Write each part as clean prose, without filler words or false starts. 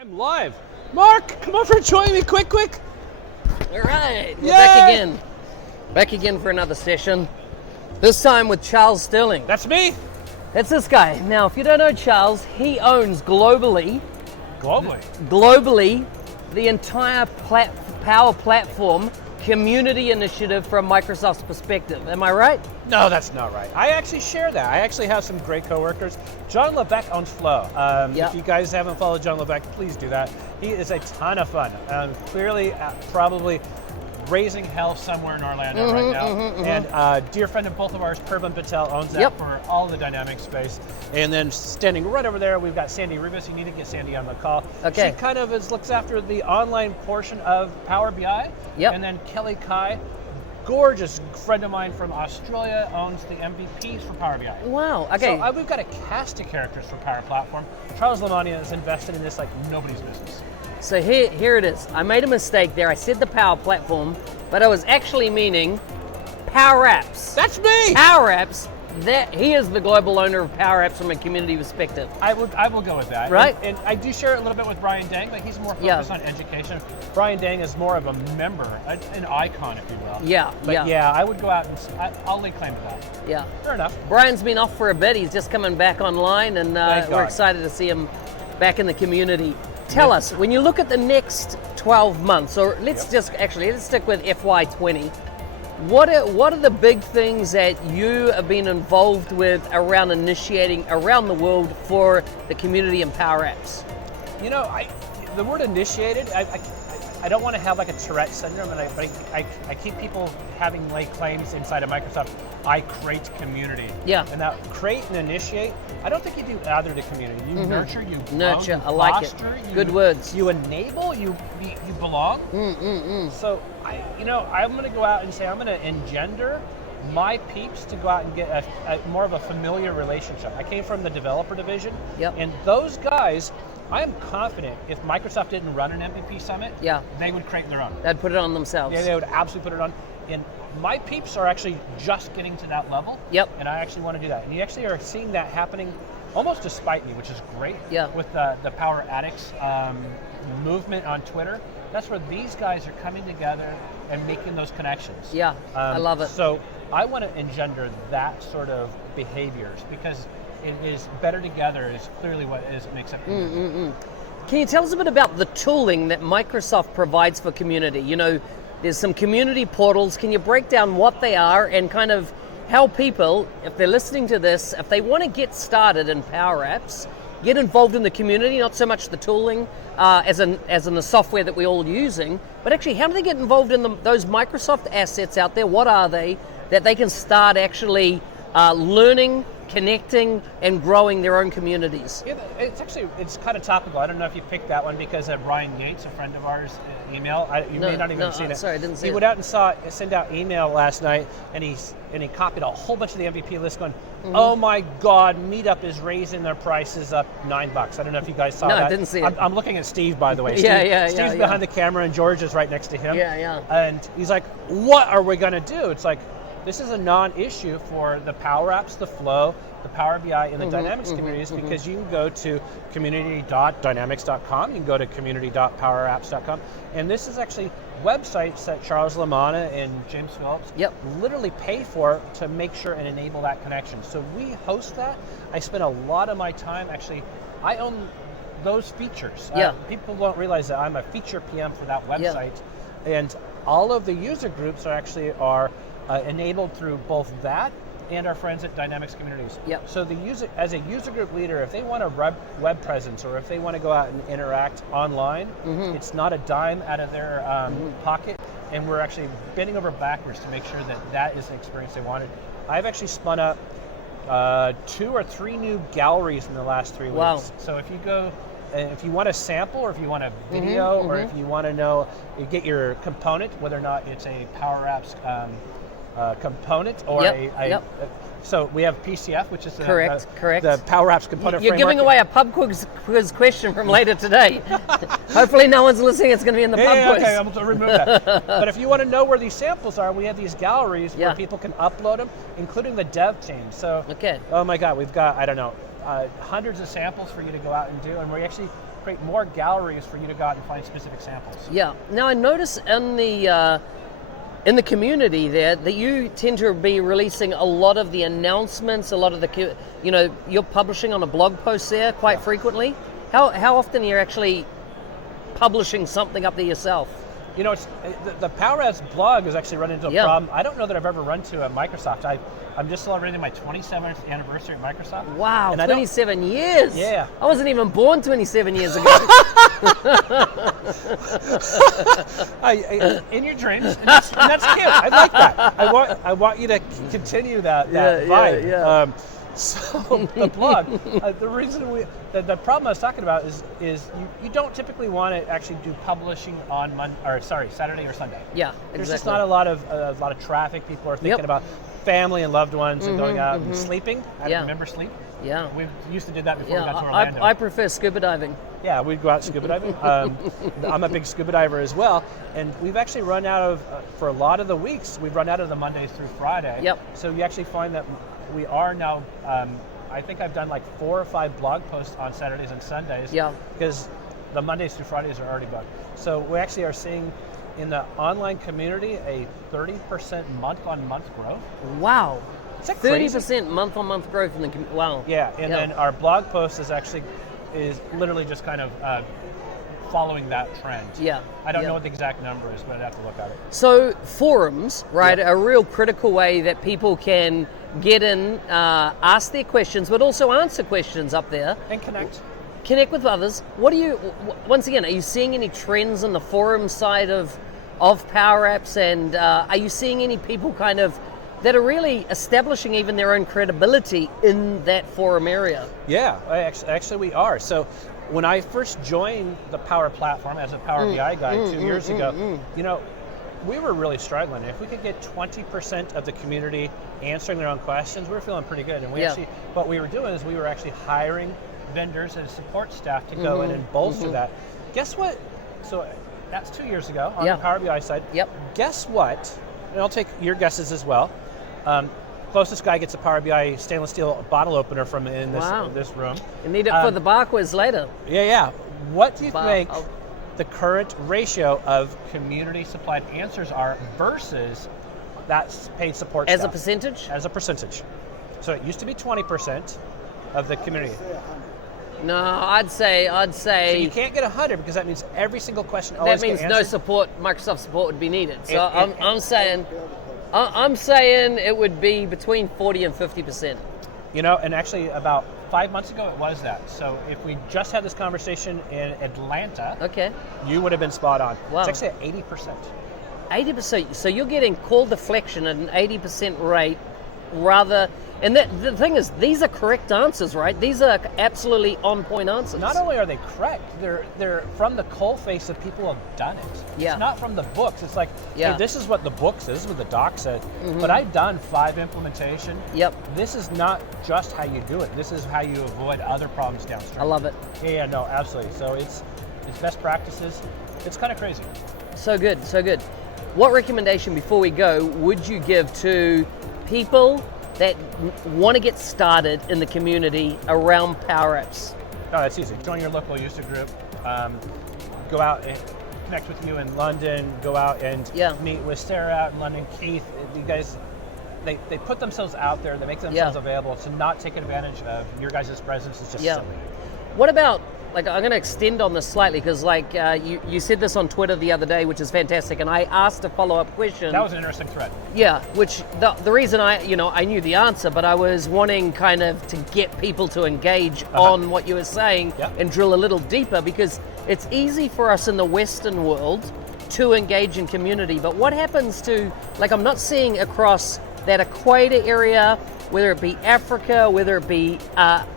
I'm live. Mark, come over and join me quick. All right, we're Yay! back again. Back again for another session. This time with Charles Sterling. That's me. That's this guy. Now, if you don't know Charles, he owns globally the entire Power Platform community initiative from Microsoft's perspective. Am I right? No, that's not right. I actually share that. I actually have some great coworkers. John Levesque owns Flow. If you guys haven't followed John Levesque, please do that. He is a ton of fun. Clearly, probably raising hell somewhere in Orlando right now. And a dear friend of both of ours, Purban Patel, owns that for all the dynamic space. And then standing right over there, we've got Sandy Rubis. You need to get Sandy on the call. Okay. She kind of looks after the online portion of Power BI. Yep. And then Kelly Kai, gorgeous friend of mine from Australia, owns the MVPs for Power BI. Wow, okay. So we've got a cast of characters for Power Platform. Charles Lamania is invested in this like nobody's business. So here it is. I made a mistake there. I said the Power Platform, but I was actually meaning Power Apps. That's me! Power Apps. He is the global owner of Power Apps from a community perspective. I will go with that. Right. And I do share it a little bit with Brian Dang, but he's more focused on education. Brian Dang is more of a member, an icon, if you will. But I would go out and I'll lay claim to that. Yeah. Fair enough. Brian's been off for a bit. He's just coming back online, and we're excited to see him back in the community. Tell us, when you look at the next 12 months, or let's stick with FY20, what are the big things that you have been involved with around initiating around the world for the community and Power Apps? You know, the word initiated, I don't want to have like a Tourette syndrome, but I keep people having lay claims inside of Microsoft. I create community. Yeah. And that create and initiate, I don't think you do either to community. You nurture, you grow, you I like foster, it. Good words. You enable, you belong. So I'm going to go out and say I'm going to engender my peeps to go out and get a more of a familiar relationship. I came from the developer division, and those guys, I am confident if Microsoft didn't run an MVP summit, they would create their own. They'd put it on themselves. Yeah, they would absolutely put it on. And my peeps are actually just getting to that level. And I actually want to do that. And you actually are seeing that happening almost despite me, which is great. With the Power Addicts movement on Twitter. That's where these guys are coming together and making those connections. I love it. So I want to engender that sort of behaviors because it is better together is clearly what makes up community. Can you tell us a bit about the tooling that Microsoft provides for community? You know, there's some community portals. Can you break down what they are and kind of how people, if they're listening to this, if they want to get started in Power Apps, get involved in the community, not so much the tooling as in the software that we're all using, but actually how do they get involved in those Microsoft assets out there? What are they that they can start actually learning, connecting, and growing their own communities? Yeah, it's kind of topical. I don't know if you picked that one because of Brian Yates, a friend of ours, email. You may not even have seen it. Sorry, I didn't see it. He went out and sent out email last night, and he copied a whole bunch of the MVP list going, oh my God, Meetup is raising their prices up $9. I don't know if you guys saw that. No, I didn't see it. I'm looking at Steve, by the way. Steve's behind the camera, and George is right next to him. Yeah. And he's like, what are we going to do? It's like, this is a non-issue for the Power Apps, the Flow, the Power BI, and the Dynamics communities because you can go to community.dynamics.com, you can go to community.powerapps.com, and this is actually websites that Charles Lamana and James Phillips literally pay for to make sure and enable that connection. So we host that. I spend a lot of my time, actually, I own those features. People don't realize that I'm a feature PM for that website, and all of the user groups are enabled through both that and our friends at Dynamics Communities. So as a user group leader, if they want a web presence or if they want to go out and interact online, it's not a dime out of their pocket, and we're actually bending over backwards to make sure that is an experience they wanted. I've actually spun up 2 or 3 new galleries in the last 3 weeks. Wow. So if you go, if you want a sample or if you want a video or if you want to know, you get your component, whether or not it's a Power Apps component or so we have PCF, which is correct. The Power Apps component You're framework. giving away a pub quiz question from later today. Hopefully no one's listening. It's going to be in the pub quiz. Okay, I'm going to remove that. But if you want to know where these samples are, we have these galleries where people can upload them, including the dev team. So, oh my God, we've got, I don't know, hundreds of samples for you to go out and do, and we actually create more galleries for you to go out and find specific samples. Yeah. Now I notice in the community there that you tend to be releasing a lot of the announcements, a lot of the, you're publishing on a blog post there quite frequently. How often are you actually publishing something up there yourself? It's the Power Apps blog has actually run into a problem. I don't know that I've ever run to a Microsoft. I'm just celebrating my 27th anniversary at Microsoft. Wow, and 27 years. Yeah. I wasn't even born 27 years ago. In your dreams, and that's cute. I like that. I want you to continue that vibe. Yeah. So the blog, the reason the problem I was talking about is you don't typically want to actually do publishing on Saturday or Sunday. Yeah, exactly. There's just not a lot of traffic. People are thinking about family and loved ones and going out and sleeping. I remember sleep. Yeah. We used to do that before we got to Orlando. I prefer scuba diving. Yeah, we'd go out scuba diving. I'm a big scuba diver as well, and we've actually run out of for a lot of the weeks. We've run out of the Mondays through Friday. Yep. So you actually find that we are now. I think I've done like 4 or 5 blog posts on Saturdays and Sundays. Yeah. Because the Mondays through Fridays are already booked. So we actually are seeing in the online community a 30% month-on-month growth. Wow. Is that crazy? 30% month-on-month growth in the community. Wow. Yeah, and then our blog post is literally just kind of following that trend. Yeah. I don't know what the exact number is, but I'd have to look at it. So forums, right, are a real critical way that people can get in, ask their questions, but also answer questions up there. And connect. Connect with others. Once again, are you seeing any trends on the forum side of Power Apps, and are you seeing any people that are really establishing even their own credibility in that forum area? Yeah, actually we are. So when I first joined the Power Platform as a Power BI guy 2 years ago, we were really struggling. If we could get 20% of the community answering their own questions, we were feeling pretty good. And what we were doing is we were actually hiring vendors and support staff to go in and bolster that. Guess what? So that's 2 years ago on the Power BI side. Yep. Guess what? And I'll take your guesses as well. Closest guy gets a Power BI stainless steel bottle opener from in this room. You need it for the bar quiz later. Yeah. What do you think the current ratio of community supplied answers are versus that paid support staff? As a percentage? As a percentage. So it used to be 20% of the community. No, I'd say. So you can't get 100 because that means every single question always gets answered. That means no support, Microsoft support would be needed. So I'm saying it would be between 40 and 50%. And actually about 5 months ago it was that. So if we just had this conversation in Atlanta, you would have been spot on. Wow. It's actually at 80%. 80%. So you're getting call deflection at an 80% rate and the thing is, these are correct answers, right? These are absolutely on-point answers. Not only are they correct, they're from the coalface of people who have done it. Yeah. It's not from the books. It's like, hey, this is what the book says, this is what the doc said, but I've done 5 implementation. Yep. This is not just how you do it. This is how you avoid other problems downstream. I love it. Yeah, no, absolutely. So it's best practices. It's kind of crazy. So good. What recommendation before we go would you give to people that want to get started in the community around Power Apps? Oh, that's easy. Join your local user group. Go out and connect with you in London. Go out and meet with Sarah out in London, Keith. You guys, they put themselves out there. They make themselves available. To not take advantage of your guys' presence is just silly. What about, I'm going to extend on this slightly because you said this on Twitter the other day, which is fantastic, and I asked a follow-up question. That was an interesting thread. Yeah, which the reason I knew the answer, but I was wanting kind of to get people to engage on what you were saying and drill a little deeper, because it's easy for us in the Western world to engage in community, but what happens to, I'm not seeing across that equator area, whether it be Africa, whether it be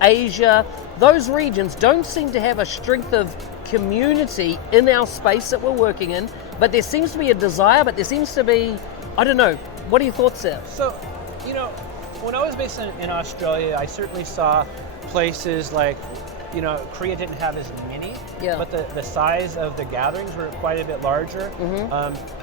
Asia, those regions don't seem to have a strength of community in our space that we're working in, but there seems to be a desire, but there seems to be, I don't know, what are your thoughts there? So, when I was based in Australia, I certainly saw places like, Korea didn't have as many, but the size of the gatherings were quite a bit larger.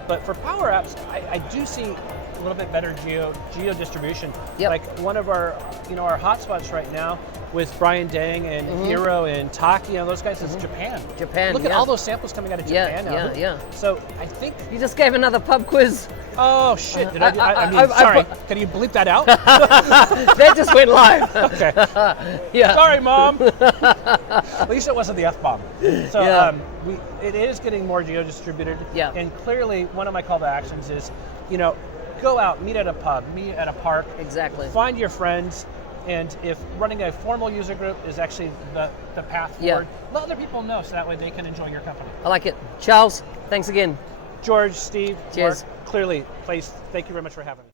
But for Power Apps, I do see a little bit better geo distribution. Like one of our, our hotspots right now with Brian Dang and Hiro and Taki, those guys, it's Japan. Japan, Look at all those samples coming out of Japan now. Yeah. So I think... You just gave another pub quiz. Oh, shit. Did sorry. Can you bleep that out? That just went live. Okay. Yeah. Sorry, Mom. At least it wasn't the F-bomb. So it is getting more geo-distributed. Yeah. And clearly, one of my call to actions is, go out, meet at a pub, meet at a park. Exactly. Find your friends. And if running a formal user group is actually the path forward, let other people know so that way they can enjoy your company. I like it. Charles, thanks again. George, Steve, Cheers. Mark, clearly, thank you very much for having me.